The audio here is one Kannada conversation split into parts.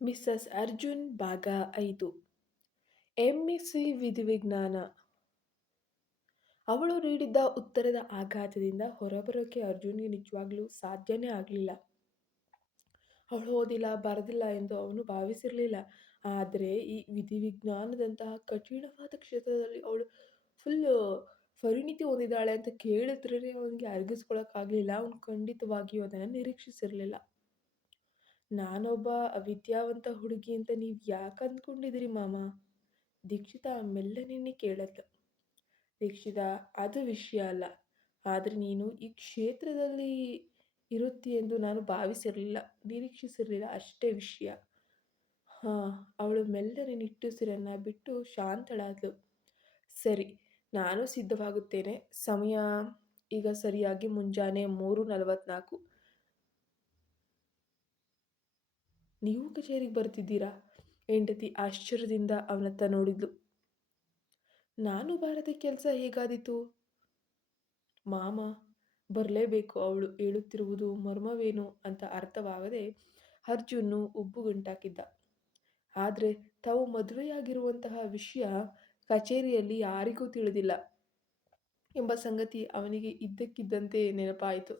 ಮಿಸಸ್ ಅರ್ಜುನ್ ಭಾಗ 5. ಎಂಎಸ್ಸಿ ವಿಧಿವಿಜ್ಞಾನ. ಅವಳು ನೀಡಿದ್ದ ಉತ್ತರದ ಆಘಾತದಿಂದ ಹೊರಬರೋಕೆ ಅರ್ಜುನ್ಗೆ ನಿಜವಾಗ್ಲೂ ಸಾಧ್ಯನೇ ಆಗಲಿಲ್ಲ. ಅವಳು ಓದಿಲ್ಲ ಬರೆದಿಲ್ಲ ಎಂದು ಅವನು ಭಾವಿಸಿರಲಿಲ್ಲ. ಆದರೆ ಈ ವಿಧಿವಿಜ್ಞಾನದಂತಹ ಕಠಿಣವಾದ ಕ್ಷೇತ್ರದಲ್ಲಿ ಅವಳು ಫುಲ್ಲು ಪರಿಣಿತಿ ಹೊಂದಿದ್ದಾಳೆ ಅಂತ ಕೇಳಿದ್ರೇ ಅವನಿಗೆ ಅರಗಿಸ್ಕೊಳಕ್ಕಾಗಲಿಲ್ಲ. ಅವನು ಖಂಡಿತವಾಗಿಯೂ ಅದನ್ನು ನಿರೀಕ್ಷಿಸಿರಲಿಲ್ಲ. ನಾನೊಬ್ಬ ಅವಿದ್ಯಾವಂತ ಹುಡುಗಿ ಅಂತ ನೀವು ಯಾಕೆ ಅಂದ್ಕೊಂಡಿದ್ದೀರಿ ಮಾಮ? ದೀಕ್ಷಿತಾ ಮೆಲ್ಲನೆ ಕೇಳದ್ಲು. ದೀಕ್ಷಿತಾ, ಅದು ವಿಷಯ ಅಲ್ಲ. ಆದರೆ ನೀನು ಈ ಕ್ಷೇತ್ರದಲ್ಲಿ ಇರುತ್ತೀಯೆಂದು ನಾನು ಭಾವಿಸಿರಲಿಲ್ಲ, ನಿರೀಕ್ಷಿಸಿರಲಿಲ್ಲ, ಅಷ್ಟೇ ವಿಷಯ. ಹಾಂ. ಅವಳು ಮೆಲ್ಲನೆ ನಿಟ್ಟುಸಿರನ್ನು ಬಿಟ್ಟು ಶಾಂತಳಾದ್ಲು. ಸರಿ, ನಾನು ಸಿದ್ಧವಾಗುತ್ತೇನೆ. ಸಮಯ ಈಗ ಸರಿಯಾಗಿ ಮುಂಜಾನೆ 3:44. ನೀವು ಕಚೇರಿಗೆ ಬರ್ತಿದ್ದೀರಾ? ಹೆಂಡತಿ ಆಶ್ಚರ್ಯದಿಂದ ಅವನತ್ತ ನೋಡಿದ್ಲು. ನಾನು ಬಾರದೆ ಕೆಲಸ ಹೇಗಾದೀತು? ಮಾಮ ಬರಲೇಬೇಕು. ಅವಳು ಹೇಳುತ್ತಿರುವುದು ಮರ್ಮವೇನು ಅಂತ ಅರ್ಥವಾಗದೆ ಅರ್ಜುನ್ ಉಬ್ಬುಗಂಟಾಕಿದ್ದ. ಆದರೆ ತಾವು ಮದುವೆಯಾಗಿರುವಂತಹ ವಿಷಯ ಕಚೇರಿಯಲ್ಲಿ ಯಾರಿಗೂ ತಿಳಿದಿಲ್ಲ ಎಂಬ ಸಂಗತಿ ಅವನಿಗೆ ಇದ್ದಕ್ಕಿದ್ದಂತೆ ನೆನಪಾಯಿತು.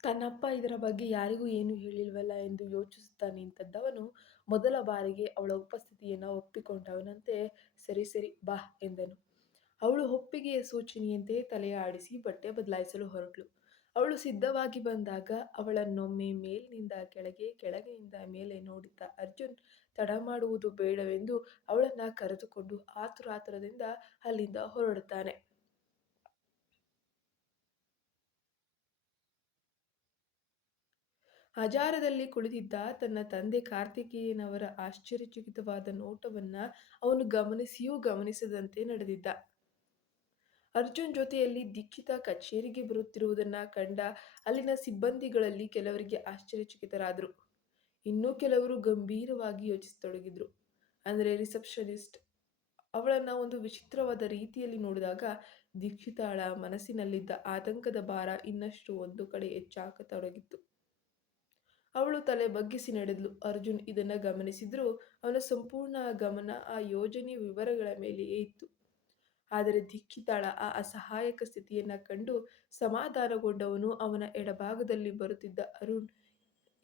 ತನ್ನಪ್ಪ ಇದರ ಬಗ್ಗೆ ಯಾರಿಗೂ ಏನೂ ಹೇಳಿಲ್ವಲ್ಲ ಎಂದು ಯೋಚಿಸುತ್ತಾ ನಿಂತದ್ದವನು ಮೊದಲ ಬಾರಿಗೆ ಅವಳ ಉಪಸ್ಥಿತಿಯನ್ನು ಒಪ್ಪಿಕೊಂಡವನಂತೆ ಸರಿ ಸರಿ ಬಾ ಎಂದನು. ಅವಳು ಒಪ್ಪಿಗೆಯ ಸೂಚನೆಯಂತೆ ತಲೆಯ ಆಡಿಸಿ ಬಟ್ಟೆ ಬದಲಾಯಿಸಲು ಹೊರಟಳು. ಅವಳು ಸಿದ್ಧವಾಗಿ ಬಂದಾಗ ಅವಳನ್ನೊಮ್ಮೆ ಮೇಲಿನಿಂದ ಕೆಳಗೆ, ಕೆಳಗಿನಿಂದ ಮೇಲೆ ನೋಡಿದ್ದ ಅರ್ಜುನ್ ತಡ ಮಾಡುವುದು ಬೇಡವೆಂದು ಅವಳನ್ನು ಕರೆದುಕೊಂಡು ಆತುರಾತುರದಿಂದ ಅಲ್ಲಿಂದ ಹೊರಡುತ್ತಾನೆ. ಹಜಾರದಲ್ಲಿ ಕುಳಿತಿದ್ದ ತನ್ನ ತಂದೆ ಕಾರ್ತಿಕೇಯನವರ ಆಶ್ಚರ್ಯಚಕಿತವಾದ ನೋಟವನ್ನು ಅವನು ಗಮನಿಸಿಯೂ ಗಮನಿಸದಂತೆ ನಡೆದಿದ್ದ. ಅರ್ಜುನ್ ಜೊತೆಯಲ್ಲಿ ದೀಕ್ಷಿತಾ ಕಚೇರಿಗೆ ಬರುತ್ತಿರುವುದನ್ನು ಕಂಡ ಅಲ್ಲಿನ ಸಿಬ್ಬಂದಿಗಳಲ್ಲಿ ಕೆಲವರಿಗೆ ಆಶ್ಚರ್ಯಚಕಿತರಾದರು. ಇನ್ನೂ ಕೆಲವರು ಗಂಭೀರವಾಗಿ ಯೋಚಿಸತೊಡಗಿದ್ರು. ಅಂದರೆ ರಿಸೆಪ್ಷನಿಸ್ಟ್ ಅವಳನ್ನು ಒಂದು ವಿಚಿತ್ರವಾದ ರೀತಿಯಲ್ಲಿ ನೋಡಿದಾಗ ದೀಕ್ಷಿತಾಳ ಮನಸ್ಸಿನಲ್ಲಿದ್ದ ಆತಂಕದ ಭಾರ ಇನ್ನಷ್ಟು ಒಂದು ಕಡೆ ಹೆಚ್ಚಾಗತೊಡಗಿತ್ತು. ಅವಳು ತಲೆ ಬಗ್ಗಿಸಿ ನಡೆದ್ಲು. ಅರ್ಜುನ್ ಇದನ್ನ ಗಮನಿಸಿದ್ರೂ ಅವನ ಸಂಪೂರ್ಣ ಗಮನ ಆ ಯೋಜನೆಯ ವಿವರಗಳ ಮೇಲೆಯೇ ಇತ್ತು. ಆದರೆ ದೀಕ್ಷಿತಾಳ ಆ ಅಸಹಾಯಕ ಸ್ಥಿತಿಯನ್ನ ಕಂಡು ಸಮಾಧಾನಗೊಂಡವನು ಅವನ ಎಡಭಾಗದಲ್ಲಿ ಬರುತ್ತಿದ್ದ ಅರುಣ್.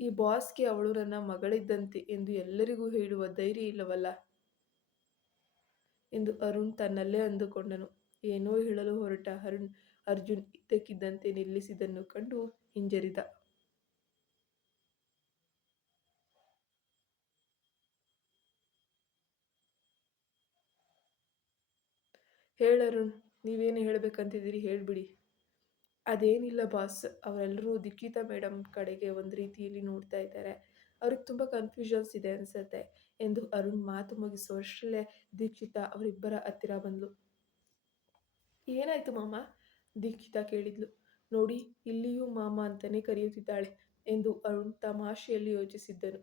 ಈ ಬಾಸ್ಗೆ ಅವಳು ನನ್ನ ಮಗಳಿದ್ದಂತೆ ಎಂದು ಎಲ್ಲರಿಗೂ ಹೇಳುವ ಧೈರ್ಯ ಇಲ್ಲವಲ್ಲ ಎಂದು ಅರುಣ್ ತನ್ನಲ್ಲೇ ಅಂದುಕೊಂಡನು. ಏನೋ ಹೇಳಲು ಹೊರಟ ಅರ್ಜುನ್ ಇದ್ದಕ್ಕಿದ್ದಂತೆ ನಿಲ್ಲಿಸಿದ್ದನ್ನು ಕಂಡು ಹಿಂಜರಿದ. ಹೇಳರುಣ್, ನೀವೇನು ಹೇಳಬೇಕಂತಿದ್ದೀರಿ ಹೇಳ್ಬಿಡಿ. ಅದೇನಿಲ್ಲ ಬಾಸ್, ಅವರೆಲ್ಲರೂ ದೀಕ್ಷಿತಾ ಮೇಡಮ್ ಕಡೆಗೆ ಒಂದು ರೀತಿಯಲ್ಲಿ ನೋಡ್ತಾ ಇದ್ದಾರೆ. ಅವ್ರಿಗೆ ತುಂಬ ಕನ್ಫ್ಯೂಷನ್ಸ್ ಇದೆ ಅನ್ಸುತ್ತೆ ಎಂದು ಅರುಣ್ ಮಾತು ಮುಗಿಸುವಷ್ಟರಲ್ಲೇ ದೀಕ್ಷಿತಾ ಅವರಿಬ್ಬರ ಹತ್ತಿರ ಬಂದ್ಲು. ಏನಾಯ್ತು ಮಾಮ? ದೀಕ್ಷಿತಾ ಕೇಳಿದ್ಲು. ನೋಡಿ, ಇಲ್ಲಿಯೂ ಮಾಮ ಅಂತಾನೆ ಕರೆಯುತ್ತಿದ್ದಾಳೆ ಎಂದು ಅರುಣ್ ತಮಾಷೆಯಲ್ಲಿ ಯೋಚಿಸಿದ್ದನು.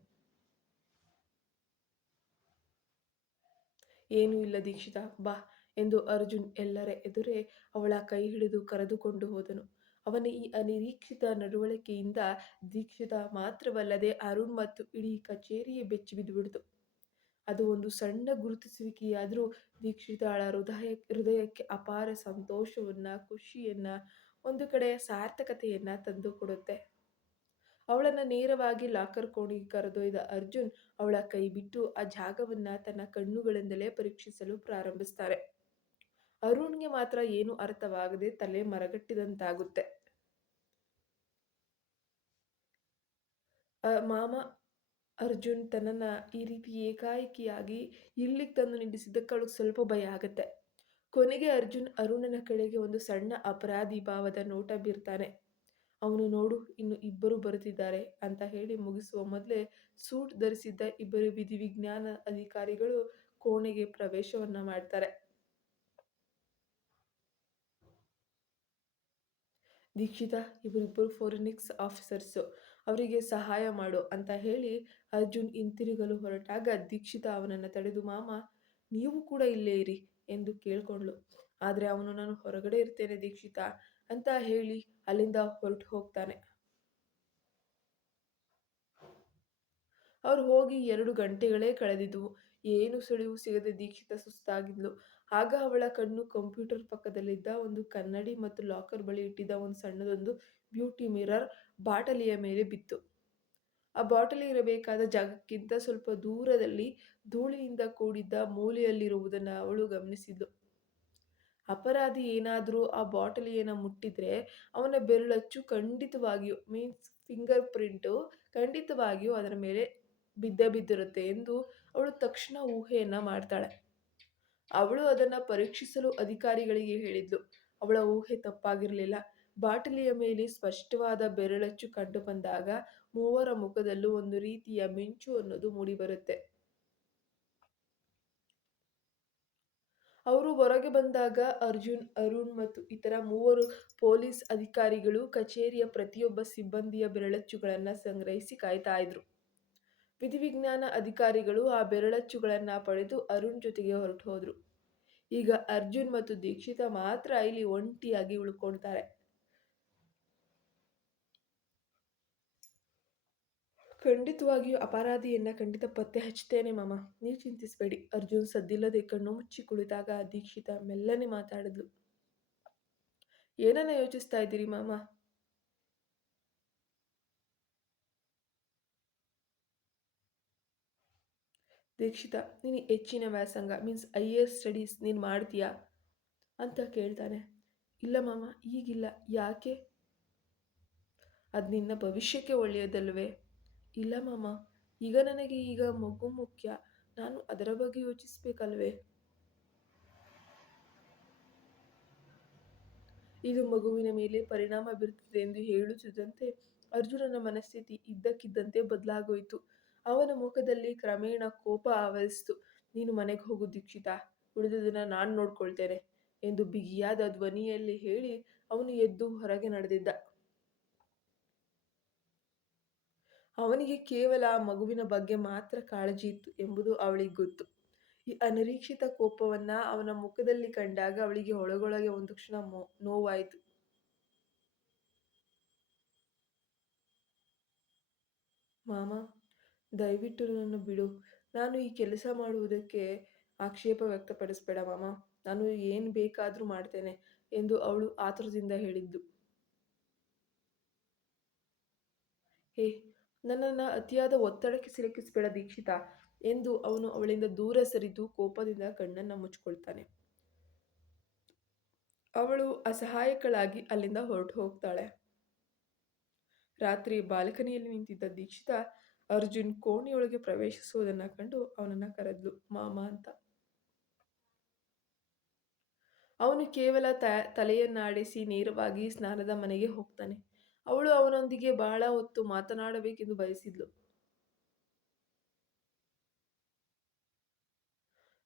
ಏನೂ ಇಲ್ಲ ದೀಕ್ಷಿತಾ, ಬಾ ಎಂದು ಅರ್ಜುನ್ ಎಲ್ಲರ ಎದುರೇ ಅವಳ ಕೈ ಹಿಡಿದು ಕರೆದುಕೊಂಡು ಹೋದನು. ಅವನ ಈ ಅನಿರೀಕ್ಷಿತ ನಡವಳಿಕೆಯಿಂದ ದೀಕ್ಷಿತಾ ಮಾತ್ರವಲ್ಲದೆ ಅರುಣ್ ಮತ್ತು ಇಡೀ ಕಚೇರಿಯೇ ಬೆಚ್ಚಿ ಬಿದ್ದುಬಿಡ್ತು. ಅದು ಒಂದು ಸಣ್ಣ ಗುರುತಿಸುವಿಕೆಯಾದರೂ ದೀಕ್ಷಿತಾಳ ಹೃದಯಕ್ಕೆ ಅಪಾರ ಸಂತೋಷವನ್ನ, ಖುಷಿಯನ್ನ, ಒಂದು ಕಡೆ ಸಾರ್ಥಕತೆಯನ್ನ ತಂದು ಕೊಡುತ್ತೆ. ಅವಳನ್ನು ನೇರವಾಗಿ ಲಾಕರ್ ಕೋಣೆಗೆ ಕರೆದೊಯ್ದ ಅರ್ಜುನ್ ಅವಳ ಕೈ ಬಿಟ್ಟು ಆ ಜಾಗವನ್ನ ತನ್ನ ಕಣ್ಣುಗಳಿಂದಲೇ ಪರೀಕ್ಷಿಸಲು ಪ್ರಾರಂಭಿಸ್ತಾರೆ. ಅರುಣ್ಗೆ ಮಾತ್ರ ಏನು ಅರ್ಥವಾಗದೆ ತಲೆ ಮರಗಟ್ಟಿದಂತಾಗುತ್ತೆ. ಮಾಮ, ಅರ್ಜುನ್ ತನ್ನನ್ನ ಈ ರೀತಿ ಏಕಾಏಕಿಯಾಗಿ ಇಲ್ಲಿಗೆ ತಂದು ನಿಲ್ಲಿಸಿದ್ದಕ್ಕೆ ಅವಳಿಗೆ ಸ್ವಲ್ಪ ಭಯ ಆಗತ್ತೆ. ಕೊನೆಗೆ ಅರ್ಜುನ್ ಅರುಣನ ಕಡೆಗೆ ಒಂದು ಸಣ್ಣ ಅಪರಾಧಿ ಭಾವದ ನೋಟ ಬೀರ್ತಾನೆ. ಅವನು ನೋಡು, ಇನ್ನು ಇಬ್ಬರು ಬರುತ್ತಿದ್ದಾರೆ ಅಂತ ಹೇಳಿ ಮುಗಿಸುವ ಮೊದಲೇ ಸೂಟ್ ಧರಿಸಿದ್ದ ಇಬ್ಬರು ವಿಧಿವಿಜ್ಞಾನ ಅಧಿಕಾರಿಗಳು ಕೋಣೆಗೆ ಪ್ರವೇಶವನ್ನ ಮಾಡ್ತಾರೆ. ದೀಕ್ಷಿತಾ, ಇವರಿಬ್ಬರು ಫೋರೆನ್ಸಿಕ್ಸ್ ಆಫೀಸರ್ಸು, ಅವರಿಗೆ ಸಹಾಯ ಮಾಡು ಅಂತ ಹೇಳಿ ಅರ್ಜುನ್ ಹಿಂತಿರುಗಲು ಹೊರಟಾಗ ದೀಕ್ಷಿತಾ ಅವನನ್ನು ತಡೆದು, ಮಾಮ ನೀವು ಕೂಡ ಇಲ್ಲೇ ಇರಿ ಎಂದು ಕೇಳ್ಕೊಂಡ್ಳು. ಆದರೆ ಅವನು ನಾನು ಹೊರಗಡೆ ಇರ್ತೇನೆ ದೀಕ್ಷಿತಾ ಅಂತ ಹೇಳಿ ಅಲ್ಲಿಂದ ಹೊರಟು ಹೋಗ್ತಾನೆ. ಅವ್ರು ಹೋಗಿ 2 ಗಂಟೆಗಳೇ ಕಳೆದಿದ್ವು. ಏನು ಸುಳಿವು ಸಿಗದೆ ದೀಕ್ಷಿತ ಸುಸ್ತಾಗಿದ್ಲು. ಆಗ ಅವಳ ಕಣ್ಣು ಕಂಪ್ಯೂಟರ್ ಪಕ್ಕದಲ್ಲಿದ್ದ ಒಂದು ಕನ್ನಡಿ ಮತ್ತು ಲಾಕರ್ ಬಳಿ ಇಟ್ಟಿದ್ದ ಒಂದು ಸಣ್ಣದೊಂದು ಬ್ಯೂಟಿ ಮಿರರ್ ಬಾಟಲಿಯ ಮೇಲೆ ಬಿತ್ತು. ಆ ಬಾಟಲಿ ಇರಬೇಕಾದ ಜಾಗಕ್ಕಿಂತ ಸ್ವಲ್ಪ ದೂರದಲ್ಲಿ ಧೂಳಿನಿಂದ ಕೂಡಿದ್ದ ಮೂಲೆಯಲ್ಲಿರುವುದನ್ನು ಅವಳು ಗಮನಿಸಿದ್ಳು. ಅಪರಾಧಿ ಏನಾದರೂ ಆ ಬಾಟಲಿಯನ್ನು ಮುಟ್ಟಿದ್ರೆ ಅವನ ಬೆರಳಚ್ಚು ಖಂಡಿತವಾಗಿಯೂ ಮೀನ್ಸ್ ಫಿಂಗರ್ ಪ್ರಿಂಟು ಖಂಡಿತವಾಗಿಯೂ ಅದರ ಮೇಲೆ ಬಿದ್ದಿರುತ್ತೆ ಎಂದು ಅವಳು ತಕ್ಷಣ ಊಹೆಯನ್ನ ಮಾಡ್ತಾಳೆ. ಅವಳು ಅದನ್ನ ಪರೀಕ್ಷಿಸಲು ಅಧಿಕಾರಿಗಳಿಗೆ ಹೇಳಿದ್ಲು. ಅವಳ ಊಹೆ ತಪ್ಪಾಗಿರಲಿಲ್ಲ. ಬಾಟಲಿಯ ಮೇಲೆ ಸ್ಪಷ್ಟವಾದ ಬೆರಳಚ್ಚು ಕಂಡು ಬಂದಾಗ ಮೂವರ ಮುಖದಲ್ಲೂ ಒಂದು ರೀತಿಯ ಮಿಂಚು ಅನ್ನೋದು ಮೂಡಿಬರುತ್ತೆ. ಅವರು ಹೊರಗೆ ಬಂದಾಗ ಅರ್ಜುನ್, ಅರುಣ್ ಮತ್ತು ಇತರ ಮೂವರು ಪೊಲೀಸ್ ಅಧಿಕಾರಿಗಳು ಕಚೇರಿಯ ಪ್ರತಿಯೊಬ್ಬ ಸಿಬ್ಬಂದಿಯ ಬೆರಳಚ್ಚುಗಳನ್ನು ಸಂಗ್ರಹಿಸಿ ಕಾಯ್ತಾ ಇದ್ರು. ವಿಧಿವಿಜ್ಞಾನ ಅಧಿಕಾರಿಗಳು ಆ ಬೆರಳಚ್ಚುಗಳನ್ನು ಪಡೆದು ಅರುಣ್ ಜೊತೆಗೆ ಹೊರಟು ಹೋದ್ರು. ಈಗ ಅರ್ಜುನ್ ಮತ್ತು ದೀಕ್ಷಿತ ಮಾತ್ರ ಇಲ್ಲಿ ಒಂಟಿಯಾಗಿ ಉಳ್ಕೊಳ್ತಾರೆ. ಖಂಡಿತವಾಗಿಯೂ ಅಪರಾಧಿಯನ್ನ ಖಂಡಿತ ಪತ್ತೆ ಹಚ್ತೇನೆ ಮಾಮ, ನೀವು ಚಿಂತಿಸಬೇಡಿ. ಅರ್ಜುನ್ ಸದ್ದಿಲ್ಲದೆ ಕಣ್ಣು ಮುಚ್ಚಿ ಕುಳಿತಾಗ ದೀಕ್ಷಿತ ಮೆಲ್ಲನೆ ಮಾತಾಡಿದ್ಲು. ಏನನ್ನ ಯೋಚಿಸ್ತಾ ಇದ್ದೀರಿ ಮಾಮ? ದೀಕ್ಷಿತ, ನೀನು ಹೆಚ್ಚಿನ ವ್ಯಾಸಂಗ ಮೀನ್ಸ್ IAS ಸ್ಟಡೀಸ್ ನೀನು ಮಾಡ್ತೀಯಾ ಅಂತ ಕೇಳ್ತಾನೆ. ಇಲ್ಲ ಮಾಮ, ಈಗಿಲ್ಲ. ಯಾಕೆ? ಅದು ನಿನ್ನ ಭವಿಷ್ಯಕ್ಕೆ ಒಳ್ಳೆಯದಲ್ವೇ? ಇಲ್ಲ ಮಾಮ, ಈಗ ಮಗು ಮುಖ್ಯ. ನಾನು ಅದರ ಬಗ್ಗೆ ಯೋಚಿಸ್ಬೇಕಲ್ವೇ? ಇದು ಮಗುವಿನ ಮೇಲೆ ಪರಿಣಾಮ ಬೀರುತ್ತದೆ ಎಂದು ಹೇಳುತ್ತಿದ್ದಂತೆ ಅರ್ಜುನನ ಮನಸ್ಥಿತಿ ಇದ್ದಕ್ಕಿದ್ದಂತೆ ಬದಲಾಗೋಯ್ತು. ಅವನ ಮುಖದಲ್ಲಿ ಕ್ರಮೇಣ ಕೋಪ ಆವರಿಸಿತು. ನೀನು ಮನೆಗೆ ಹೋಗು ದೀಕ್ಷಿತಾ, ಉಳಿದುದನ್ನ ನಾನು ನೋಡ್ಕೊಳ್ತೇನೆ ಎಂದು ಬಿಗಿಯಾದ ಧ್ವನಿಯಲ್ಲಿ ಹೇಳಿ ಅವನು ಎದ್ದು ಹೊರಗೆ ನಡೆದಿದ್ದ. ಅವನಿಗೆ ಕೇವಲ ಆ ಮಗುವಿನ ಬಗ್ಗೆ ಮಾತ್ರ ಕಾಳಜಿ ಇತ್ತು ಎಂಬುದು ಅವಳಿಗೆ ಗೊತ್ತು. ಈ ಅನಿರೀಕ್ಷಿತ ಕೋಪವನ್ನ ಅವನ ಮುಖದಲ್ಲಿ ಕಂಡಾಗ ಅವಳಿಗೆ ಒಳಗೊಳಗೆ ಒಂದು ಕ್ಷಣ ನೋವಾಯಿತು. ಮಾಮ, ದಯವಿಟ್ಟು ನನ್ನನ್ನು ಬಿಡು. ನಾನು ಈ ಕೆಲಸ ಮಾಡುವುದಕ್ಕೆ ಆಕ್ಷೇಪ ವ್ಯಕ್ತಪಡಿಸಬೇಡ ಮಾಮ. ನಾನು ಏನು ಬೇಕಾದರೂ ಮಾಡ್ತೇನೆ ಎಂದು ಅವಳು ಆತುರದಿಂದ ಹೇಳಿದ್ದು. ಹೇ, ನನ್ನನ್ನು ಅತಿಯಾದ ಒತ್ತಡಕ್ಕೆ ಸಿಲುಕಿಸಬೇಡ ದೀಕ್ಷಿತಾ ಎಂದು ಅವನು ಅವಳಿಂದ ದೂರ ಸರಿದು ಕೋಪದಿಂದ ಕಣ್ಣನ್ನು ಮುಚ್ಚಿಕೊಳ್ತಾನೆ. ಅವಳು ಅಸಹಾಯಕಳಾಗಿ ಅಲ್ಲಿಂದ ಹೊರಟು ಹೋಗ್ತಾಳೆ. ರಾತ್ರಿ ಬಾಲ್ಕನಿಯಲ್ಲಿ ನಿಂತಿದ್ದ ದೀಕ್ಷಿತಾ ಅರ್ಜುನ್ ಕೋಣೆಯೊಳಗೆ ಪ್ರವೇಶಿಸುವುದನ್ನು ಕಂಡು ಅವನನ್ನ ಕರೆದ್ಲು ಮಾಮ ಅಂತ. ಅವನು ಕೇವಲ ತಲೆಯನ್ನಾಡಿಸಿ ನೇರವಾಗಿ ಸ್ನಾನದ ಮನೆಗೆ ಹೋಗ್ತಾನೆ. ಅವಳು ಅವನೊಂದಿಗೆ ಬಹಳ ಹೊತ್ತು ಮಾತನಾಡಬೇಕೆಂದು ಬಯಸಿದ್ಲು.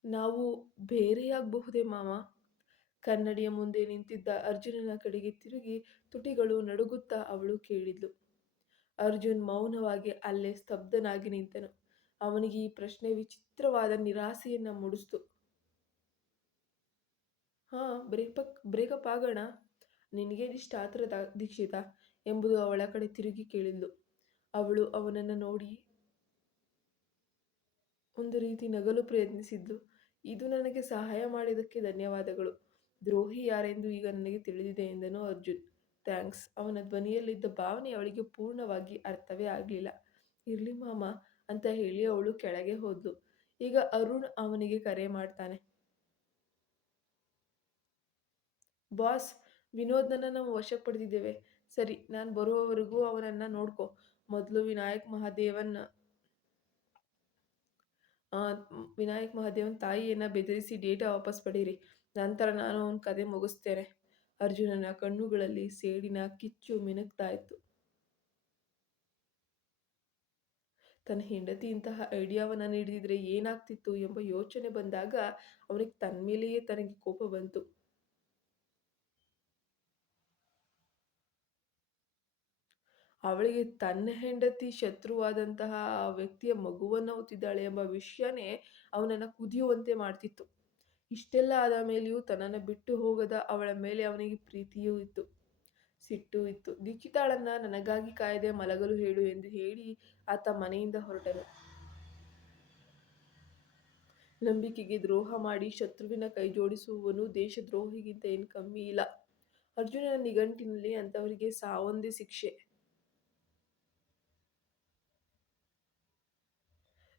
ನಾವು ಬೇರೆಯಾಗಬಹುದೇ ಮಾಮ? ಕನ್ನಡಿಯ ಮುಂದೆ ನಿಂತಿದ್ದ ಅರ್ಜುನನ ಕಡೆಗೆ ತಿರುಗಿ ತುಟಿಗಳು ನಡುಗುತ್ತಾ ಅವಳು ಕೇಳಿದ್ಲು. ಅರ್ಜುನ್ ಮೌನವಾಗಿ ಅಲ್ಲೇ ಸ್ತಬ್ಧನಾಗಿ ನಿಂತನು. ಅವನಿಗೆ ಈ ಪ್ರಶ್ನೆ ವಿಚಿತ್ರವಾದ ನಿರಾಸೆಯನ್ನ ಮೂಡಿಸ್ತು. ಹಾ, ಬ್ರೇಕಪ್ ಆಗೋಣ. ನಿನಗೆ ಇಷ್ಟ ಆತರ ದೀಕ್ಷಿತ ಎಂಬುದು ಅವಳ ಕಡೆ ತಿರುಗಿ ಕೇಳಿದ್ಲು. ಅವಳು ಅವನನ್ನು ನೋಡಿ ಒಂದು ರೀತಿ ನಗಲು ಪ್ರಯತ್ನಿಸಿದ್ಲು. ಇದು ನನಗೆ ಸಹಾಯ ಮಾಡಿದ್ದಕ್ಕೆ ಧನ್ಯವಾದಗಳು. ದ್ರೋಹಿ ಯಾರೆಂದು ಈಗ ನನಗೆ ತಿಳಿದಿದೆ ಎಂದನು ಅರ್ಜುನ್. ಥ್ಯಾಂಕ್ಸ್. ಅವನ ಧ್ವನಿಯಲ್ಲಿದ್ದ ಭಾವನೆ ಅವಳಿಗೆ ಪೂರ್ಣವಾಗಿ ಅರ್ಥವೇ ಆಗಲಿಲ್ಲ. ಇರ್ಲಿ ಮಾಮ ಅಂತ ಹೇಳಿ ಅವಳು ಕೆಳಗೆ ಹೋದ್ಲು. ಈಗ ಅರುಣ್ ಅವನಿಗೆ ಕರೆ ಮಾಡ್ತಾನೆ. ಬಾಸ್, ವಿನೋದ್ನನ್ನ ನಾವು ವಶಕ್ಕೆ ಪಡೆದಿದ್ದೇವೆ. ಸರಿ, ನಾನು ಬರುವವರೆಗೂ ಅವನನ್ನ ನೋಡ್ಕೊ. ಮೊದಲು ವಿನಾಯಕ್ ಮಹಾದೇವನ್ ತಾಯಿಯನ್ನ ಬೆದರಿಸಿ ಡೇಟಾ ವಾಪಸ್ ಪಡೀರಿ. ನಂತರ ನಾನು ಅವನ ಕತೆ ಮುಗಿಸ್ತೇನೆ. ಅರ್ಜುನನ ಕಣ್ಣುಗಳಲ್ಲಿ ಸೇಡಿನ ಕಿಚ್ಚು ಮಿನುಗ್ತಾ ಇತ್ತು. ತನ್ನ ಹೆಂಡತಿ ಇಂತಹ ಐಡಿಯಾವನ್ನ ನೀಡಿದ್ರೆ ಏನಾಗ್ತಿತ್ತು ಎಂಬ ಯೋಚನೆ ಬಂದಾಗ ಅವನಿಗೆ ತನ್ನ ಮೇಲೆಯೇ ತನಗೆ ಕೋಪ ಬಂತು. ಅವಳಿಗೆ ತನ್ನ ಹೆಂಡತಿ ಶತ್ರುವಾದಂತಹ ಆ ವ್ಯಕ್ತಿಯ ಮಗುವನ್ನು ಹೊತ್ತಿದ್ದಾಳೆ ಎಂಬ ವಿಷಯನೇ ಅವನನ್ನು ಕುದಿಯುವಂತೆ ಮಾಡ್ತಿತ್ತು. ಇಷ್ಟೆಲ್ಲ ಆದ ಮೇಲೆಯೂ ತನ್ನನ್ನು ಬಿಟ್ಟು ಹೋಗದ ಅವಳ ಮೇಲೆ ಅವನಿಗೆ ಪ್ರೀತಿಯೂ ಇತ್ತು, ಸಿಟ್ಟು ಇತ್ತು. ದೀಕ್ಷಿತಾಳನ್ನ ನನಗಾಗಿ ಕಾಯದೆ ಮಲಗಲು ಹೇಳು ಎಂದು ಹೇಳಿ ಆತ ಮನೆಯಿಂದ ಹೊರಟನು. ನಂಬಿಕೆಗೆ ದ್ರೋಹ ಮಾಡಿ ಶತ್ರುವಿನ ಕೈ ಜೋಡಿಸುವವನು ದೇಶದ್ರೋಹಿಗಿಂತ ಏನು ಕಮ್ಮಿ ಇಲ್ಲ. ಅರ್ಜುನನ ನಿಘಂಟಿನಲ್ಲಿ ಅಂಥವರಿಗೆ ಸಾವೊಂದೇ ಶಿಕ್ಷೆ.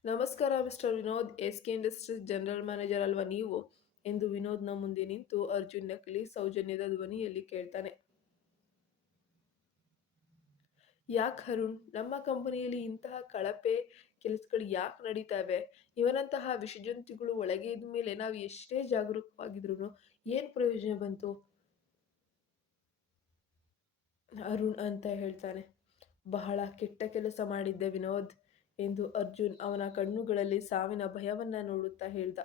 ನಮಸ್ಕಾರ mister Vinod, SK industries general manager ಅಲ್ವಾ ನೀವು? ಎಂದು ವಿನೋದ್ನ ಮುಂದೆ ನಿಂತು ಅರ್ಜುನ್ ನಕಲಿ ಸೌಜನ್ಯದ ಧ್ವನಿಯಲ್ಲಿ ಕೇಳ್ತಾನೆ. ಯಾಕ್ ಅರುಣ್, ನಮ್ಮ ಕಂಪನಿಯಲ್ಲಿ ಇಂತಹ ಕಳಪೆ ಕೆಲಸಗಳು ಯಾಕೆ ನಡೀತಾ ಇವೆ? ಇವನಂತಹ ವಿಷಜಂತುಗಳು ಒಳಗೆ ಇದ್ಮೇಲೆ ನಾವು ಎಷ್ಟೇ ಜಾಗರೂಕವಾಗಿದ್ರು ಏನ್ ಪ್ರಯೋಜನ ಬಂತು? ಅರುಣ್ ಅಂತ ಹೇಳ್ತಾನೆ. ಬಹಳ ಕೆಟ್ಟ ಕೆಲಸ ಮಾಡಿದ್ದೆ ವಿನೋದ್ ಎಂದು ಅರ್ಜುನ್ ಅವನ ಕಣ್ಣುಗಳಲ್ಲಿ ಸಾವಿನ ಭಯವನ್ನ ನೋಡುತ್ತಾ ಹೇಳ್ದ.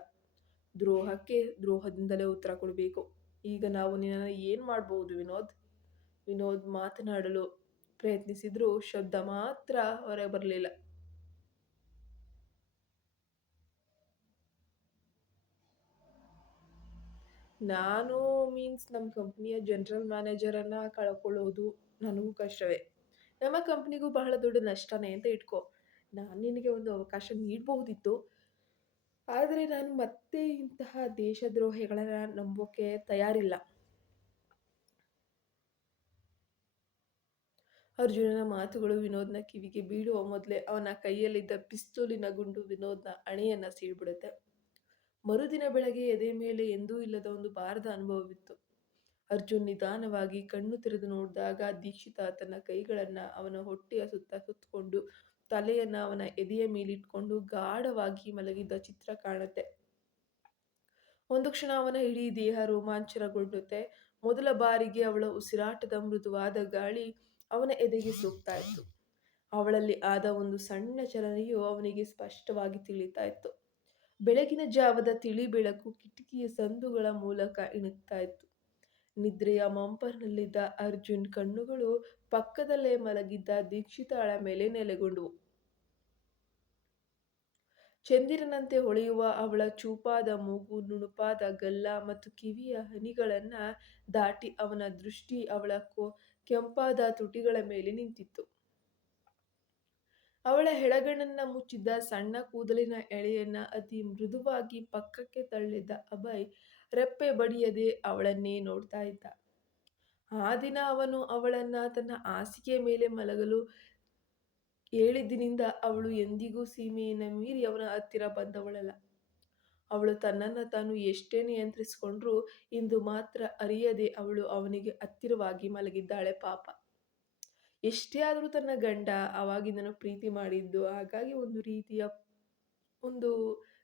ದ್ರೋಹಕ್ಕೆ ದ್ರೋಹದಿಂದಲೇ ಉತ್ತರ ಕೊಡಬೇಕು. ಈಗ ನಾವು ನಿನ್ನನ್ನು ಏನ್ ಮಾಡಬಹುದು ವಿನೋದ್? ವಿನೋದ್ ಮಾತನಾಡಲು ಪ್ರಯತ್ನಿಸಿದ್ರೂ ಶಬ್ದ ಮಾತ್ರ ಹೊರಗೆ ಬರಲಿಲ್ಲ. ನಾನು ಮೀನ್ಸ್ ನಮ್ಮ ಕಂಪ್ನಿಯ ಜನರಲ್ ಮ್ಯಾನೇಜರನ್ನ ಕಳ್ಕೊಳ್ಳೋದು ನನಗೂ ಕಷ್ಟವೇ. ನಮ್ಮ ಕಂಪ್ನಿಗೂ ಬಹಳ ದೊಡ್ಡ ನಷ್ಟನೇ ಅಂತ ಇಟ್ಕೋ. ನಾನು ನಿನಗೆ ಒಂದು ಅವಕಾಶ ನೀಡಬಹುದಿತ್ತು, ಆದರೆ ನಾನು ಮತ್ತೆ ಇಂತಹ ದೇಶದ್ರೋಹಿಗಳನ್ನ ನಂಬೋಕೆ ತಯಾರಿಲ್ಲ. ಅರ್ಜುನನ ಮಾತುಗಳು ವಿನೋದ್ನ ಕಿವಿಗೆ ಬೀಳುವ ಮೊದಲೇ ಅವನ ಕೈಯಲ್ಲಿದ್ದ ಪಿಸ್ತೂಲಿನ ಗುಂಡು ವಿನೋದ್ನ ಹಣೆಯನ್ನ ಸೀಳ್ಬಿಡುತ್ತೆ. ಮರುದಿನ ಬೆಳಗ್ಗೆ ಎದೆ ಮೇಲೆ ಎಂದೂ ಇಲ್ಲದ ಒಂದು ಭಾರದ ಅನುಭವವಿತ್ತು. ಅರ್ಜುನ್ ನಿಧಾನವಾಗಿ ಕಣ್ಣು ತೆರೆದು ನೋಡಿದಾಗ ದೀಕ್ಷಿತ ತನ್ನ ಕೈಗಳನ್ನ ಅವನ ಹೊಟ್ಟೆಯ ಸುತ್ತ ಸುತ್ತಕೊಂಡು ತಲೆಯನ್ನ ಅವನ ಎದೆಯ ಮೇಲಿಟ್ಕೊಂಡು ಗಾಢವಾಗಿ ಮಲಗಿದ್ದ ಚಿತ್ರ ಕಾಣುತ್ತೆ. ಒಂದು ಕ್ಷಣ ಅವನ ಇಡೀ ದೇಹ ರೋಮಾಂಚನಗೊಳ್ಳುತ್ತೆ. ಮೊದಲ ಬಾರಿಗೆ ಅವಳ ಉಸಿರಾಟದ ಮೃದುವಾದ ಗಾಳಿ ಅವನ ಎದೆಗೆ ಸೋಕ್ತಾ ಇತ್ತು. ಅವಳಲ್ಲಿ ಆದ ಒಂದು ಸಣ್ಣ ಚಲನೆಯು ಅವನಿಗೆ ಸ್ಪಷ್ಟವಾಗಿ ತಿಳಿತಾ ಇತ್ತು. ಬೆಳಗಿನ ಜಾವದ ತಿಳಿ ಬೆಳಕು ಕಿಟಕಿಯ ಸಂದುಗಳ ಮೂಲಕ ಇಣುಕ್ತಾ ಇತ್ತು. ನಿದ್ರೆಯ ಮಂಪರ್ನಲ್ಲಿದ್ದ ಅರ್ಜುನ್ ಕಣ್ಣುಗಳು ಪಕ್ಕದಲ್ಲೇ ಮಲಗಿದ್ದ ದೀಕ್ಷಿತಾಳ ಮೇಲೆ ನೆಲೆಗೊಂಡವು. ಚಂದಿರನಂತೆ ಹೊಳೆಯುವ ಅವಳ ಚೂಪಾದ ಮೂಗು, ನುಣುಪಾದ ಗಲ್ಲ ಮತ್ತು ಕಿವಿಯ ಹನಿಗಳನ್ನ ದಾಟಿ ಅವನ ದೃಷ್ಟಿ ಅವಳ ಕೆಂಪಾದ ತುಟಿಗಳ ಮೇಲೆ ನಿಂತಿತ್ತು. ಅವಳ ಎಡಗಣ್ಣನ್ನ ಮುಚ್ಚಿದ್ದ ಸಣ್ಣ ಕೂದಲಿನ ಎಳೆಯನ್ನ ಅತಿ ಮೃದುವಾಗಿ ಪಕ್ಕಕ್ಕೆ ತಳ್ಳಿದ್ದ ಅಭಯ್ ರೆಪ್ಪೆ ಬಡಿಯದೆ ಅವಳನ್ನೇ ನೋಡ್ತಾ ಇದ್ದ. ಆ ದಿನ ಅವನು ಅವಳನ್ನ ತನ್ನ ಹಾಸಿಗೆ ಮೇಲೆ ಮಲಗಲು ಹೇಳಿದ್ದಿನಿಂದ ಅವಳು ಎಂದಿಗೂ ಸೀಮೆಯನ್ನ ಮೀರಿ ಅವನ ಹತ್ತಿರ ಬಂದವಳಲ್ಲ. ಅವಳು ತನ್ನನ್ನ ತಾನು ಎಷ್ಟೇ ನಿಯಂತ್ರಿಸಿಕೊಂಡ್ರೂ ಇಂದು ಮಾತ್ರ ಅರಿಯದೆ ಅವಳು ಅವನಿಗೆ ಹತ್ತಿರವಾಗಿ ಮಲಗಿದ್ದಾಳೆ ಪಾಪ. ಎಷ್ಟೇ ಆದರೂ ತನ್ನ ಗಂಡ ಅವಾಗಿಂದನೂ ಪ್ರೀತಿ ಮಾಡಿದ್ದು, ಹಾಗಾಗಿ ಒಂದು ರೀತಿಯ ಒಂದು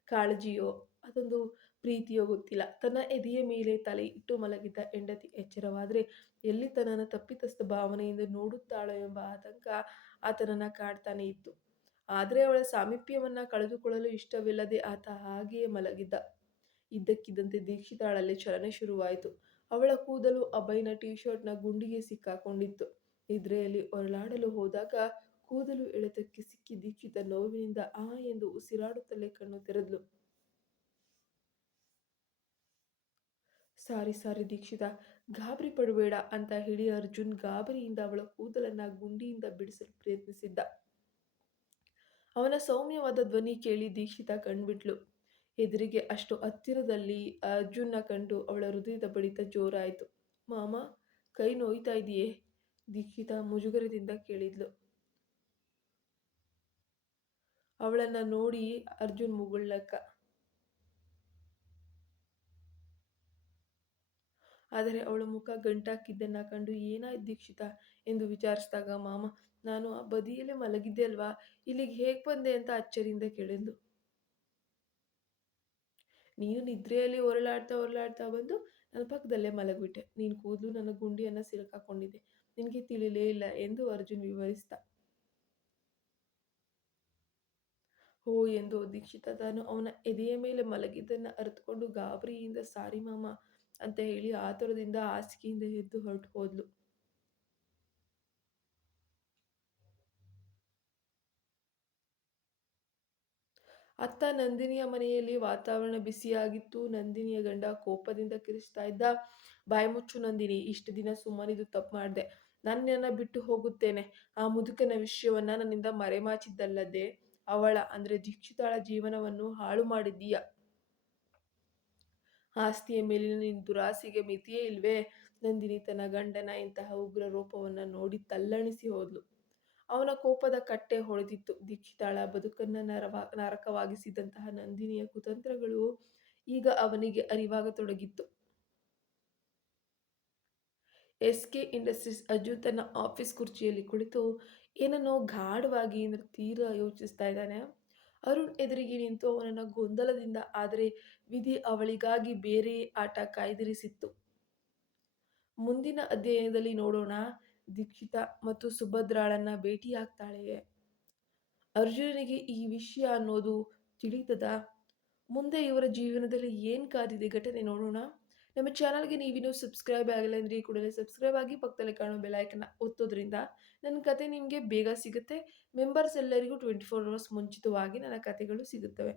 ಕಾಳಜಿಯೋ ಅದೊಂದು ಪ್ರೀತಿಯೋ ಗೊತ್ತಿಲ್ಲ. ತನ್ನ ಎದೆಯ ಮೇಲೆ ತಲೆ ಇಟ್ಟು ಮಲಗಿದ್ದ ಹೆಂಡತಿ ಎಚ್ಚರವಾದರೆ ಎಲ್ಲಿ ತನ್ನನ್ನು ತಪ್ಪಿತಸ್ಥ ಭಾವನೆಯಿಂದ ನೋಡುತ್ತಾಳೋ ಎಂಬ ಆತಂಕ ಆತನನ್ನ ಕಾಡ್ತಾನೆ ಇತ್ತು. ಆದರೆ ಅವಳ ಸಾಮೀಪ್ಯವನ್ನ ಕಳೆದುಕೊಳ್ಳಲು ಇಷ್ಟವಿಲ್ಲದೆ ಆತ ಹಾಗೆಯೇ ಮಲಗಿದ್ದ. ಇದ್ದಕ್ಕಿದ್ದಂತೆ ದೀಕ್ಷಿತಾಳಲ್ಲಿ ಚಲನೆ ಶುರುವಾಯಿತು. ಅವಳ ಕೂದಲು ಅಭಯ್ನ ಟೀ ಶರ್ಟ್ನ ಗುಂಡಿಗೆ ಸಿಕ್ಕಾಕೊಂಡಿತ್ತು. ನಿದ್ರೆಯಲ್ಲಿ ಹೊರಳಾಡಲು ಹೋದಾಗ ಕೂದಲು ಎಳೆತಕ್ಕೆ ಸಿಕ್ಕಿ ದೀಕ್ಷಿತ ನೋವಿನಿಂದ ಆ ಎಂದು ಉಸಿರಾಡುತ್ತಲೇ ಕಣ್ಣು ತೆರೆದ್ಲು. ಸಾರಿ ಸಾರಿ ದೀಕ್ಷಿತ, ಗಾಬರಿ ಪಡಬೇಡ ಅಂತ ಹೇಳಿ ಅರ್ಜುನ್ ಗಾಬರಿಯಿಂದ ಅವಳ ಕೂದಲನ್ನ ಗುಂಡಿಯಿಂದ ಬಿಡಿಸಲು ಪ್ರಯತ್ನಿಸಿದ್ದ. ಅವನ ಸೌಮ್ಯವಾದ ಧ್ವನಿ ಕೇಳಿ ದೀಕ್ಷಿತ ಕಣ್ಬಿಟ್ಲು. ಎದುರಿಗೆ ಅಷ್ಟು ಹತ್ತಿರದಲ್ಲಿ ಅರ್ಜುನ್ನ ಕಂಡು ಅವಳ ಹೃದಯದ ಬಡಿತ ಜೋರಾಯಿತು. ಮಾಮ, ಕೈ ನೋಯ್ತಾ ಇದೆಯೇ? ದೀಕ್ಷಿತ ಮುಜುಗರದಿಂದ ಕೇಳಿದ್ಲು. ಅವಳನ್ನ ನೋಡಿ ಅರ್ಜುನ್ ಮುಗುಳ್ನಕ್ಕ. ಆದರೆ ಅವಳ ಮುಖ ಗಂಟಾಕಿದ್ದನ್ನ ಕಂಡು ಏನಾಯ್ತು ದೀಕ್ಷಿತ ಎಂದು ವಿಚಾರಿಸಿದಾಗ, ಮಾಮ, ನಾನು ಆ ಬದಿಯಲ್ಲೇ ಮಲಗಿದ್ದೆ ಅಲ್ವಾ, ಇಲ್ಲಿಗೆ ಹೇಗೆ ಬಂದೆ ಅಂತ ಅಚ್ಚರಿಯಿಂದ ಕೇಳಿದ್ಲು. ನೀನು ನಿದ್ರೆಯಲ್ಲಿ ಹೊರಳಾಡ್ತಾ ಬಂದು ನನ್ನ ಪಕ್ಕದಲ್ಲೇ ಮಲಗಿಬಿಟ್ಟೆ. ನೀನು ಕೂದಲು ನನ್ನ ಗುಂಡಿಯನ್ನ ಸಿಲುಕಾಕೊಂಡಿದ್ದೆ, ನಿನಗೆ ತಿಳಿಲೇ ಇಲ್ಲ ಎಂದು ಅರ್ಜುನ್ ವಿವರಿಸಿದ. ಹೋ ಎಂದು ದೀಕ್ಷಿತ ತಾನು ಅವನ ಎದೆಯ ಮೇಲೆ ಮಲಗಿದ್ದನ್ನ ಅರಿತುಕೊಂಡು ಗಾಬರಿಯಿಂದ ಸಾರಿ ಮಾಮ ಅಂತ ಹೇಳಿ ಆತುರದಿಂದ ಹಾಸಿಗೆಯಿಂದ ಎದ್ದು ಹೊರಟು ಹೋದ್ಲು. ಅತ್ತ ನಂದಿನಿಯ ಮನೆಯಲ್ಲಿ ವಾತಾವರಣ ಬಿಸಿಯಾಗಿತ್ತು. ನಂದಿನಿಯ ಗಂಡ ಕೋಪದಿಂದ ಕಿರಿಸ್ತಾ ಇದ್ದ. ಬಾಯಿ ಮುಚ್ಚು ನಂದಿನಿ, ಇಷ್ಟು ದಿನ ಸುಮ್ಮನಿದ್ದು ತಪ್ಪು ಮಾಡಿದೆ. ನಾನು ನಿನ್ನನ್ನು ಬಿಟ್ಟು ಹೋಗುತ್ತೇನೆ. ಆ ಮುದುಕನ ವಿಷಯವನ್ನ ನನ್ನಿಂದ ಮರೆಮಾಚಿದ್ದಲ್ಲದೆ ಅವಳ ಅಂದ್ರೆ ದೀಕ್ಷಿತಾಳ ಜೀವನವನ್ನು ಹಾಳು ಮಾಡಿದ್ದೀಯ. ಆಸ್ತಿಯ ಮೇಲಿನ ನಿನ್ನ ದುರಾಸೆಗೆ ಮಿತಿಯೇ ಇಲ್ವೇ? ನಂದಿನಿ ತನ್ನ ಗಂಡನ ಇಂತಹ ಉಗ್ರ ರೂಪವನ್ನ ನೋಡಿ ತಲ್ಲಣಿಸಿ ಹೋದ್ಲು. ಅವನ ಕೋಪದ ಕಟ್ಟೆ ಹೊಳೆದಿತ್ತು. ದೀಕ್ಷಿತಾಳ ಬದುಕನ್ನ ನರಕವಾಗಿಸಿದಂತಹ ನಂದಿನಿಯ ಕುತಂತ್ರಗಳು ಈಗ ಅವನಿಗೆ ಅರಿವಾಗತೊಡಗಿತ್ತು. ಎಸ್‌ಕೆ ಇಂಡಸ್ಟ್ರೀಸ್ ಅಜ್ಜು ತನ್ನ ಆಫೀಸ್ ಕುರ್ಚಿಯಲ್ಲಿ ಕುಳಿತು ಏನನ್ನೋ ಗಾಢವಾಗಿ ಅಂದ್ರೆ ತೀರಾ ಯೋಚಿಸ್ತಾ ಇದ್ದಾನೆ. ಅರುಣ್ ಎದುರಿಗೆ ನಿಂತು ಅವನನ್ನ ಗೊಂದಲದಿಂದ ಆದರೆ ವಿಧಿ ಅವಳಿಗಾಗಿ ಬೇರೆ ಆಟ ಕಾಯ್ದಿರಿಸಿತ್ತು. ಮುಂದಿನ ಅಧ್ಯಾಯದಲ್ಲಿ ನೋಡೋಣ. ದೀಕ್ಷಿತಾ ಮತ್ತು ಸುಭದ್ರಾಳನ್ನ ಭೇಟಿಯಾಗ್ತಾಳೆ. ಅರ್ಜುನನಿಗೆ ಈ ವಿಷಯ ಅನ್ನೋದು ತಿಳಿತದಾ? ಮುಂದೆ ಇವರ ಜೀವನದಲ್ಲಿ ಏನ್ ಕಾದಿದೆ ಘಟನೆ ನೋಡೋಣ. ನಮ್ಮ ಚಾನಲ್‌ಗೆ ನೀವಿನ್ನೂ ಸಬ್ಸ್ಕ್ರೈಬ್ ಆಗಿಲ್ಲ ಅಂದ್ರೆ ಈ ಕೂಡಲೇ ಸಬ್ಸ್ಕ್ರೈಬ್ ಆಗಿ ಪಕ್ಕದಲ್ಲಿ ಕಾಣೋ ಬೆಲ್ ಐಕಾನ್ ಒತ್ತೋದ್ರಿಂದ ನನ್ನ ಕತೆ ನಿಮಗೆ ಬೇಗ ಸಿಗುತ್ತೆ. ಮೆಂಬರ್ಸ್ ಎಲ್ಲರಿಗೂ 24 ಅವರ್ಸ್ ಮುಂಚಿತವಾಗಿ ನನ್ನ ಕತೆಗಳು ಸಿಗುತ್ತವೆ.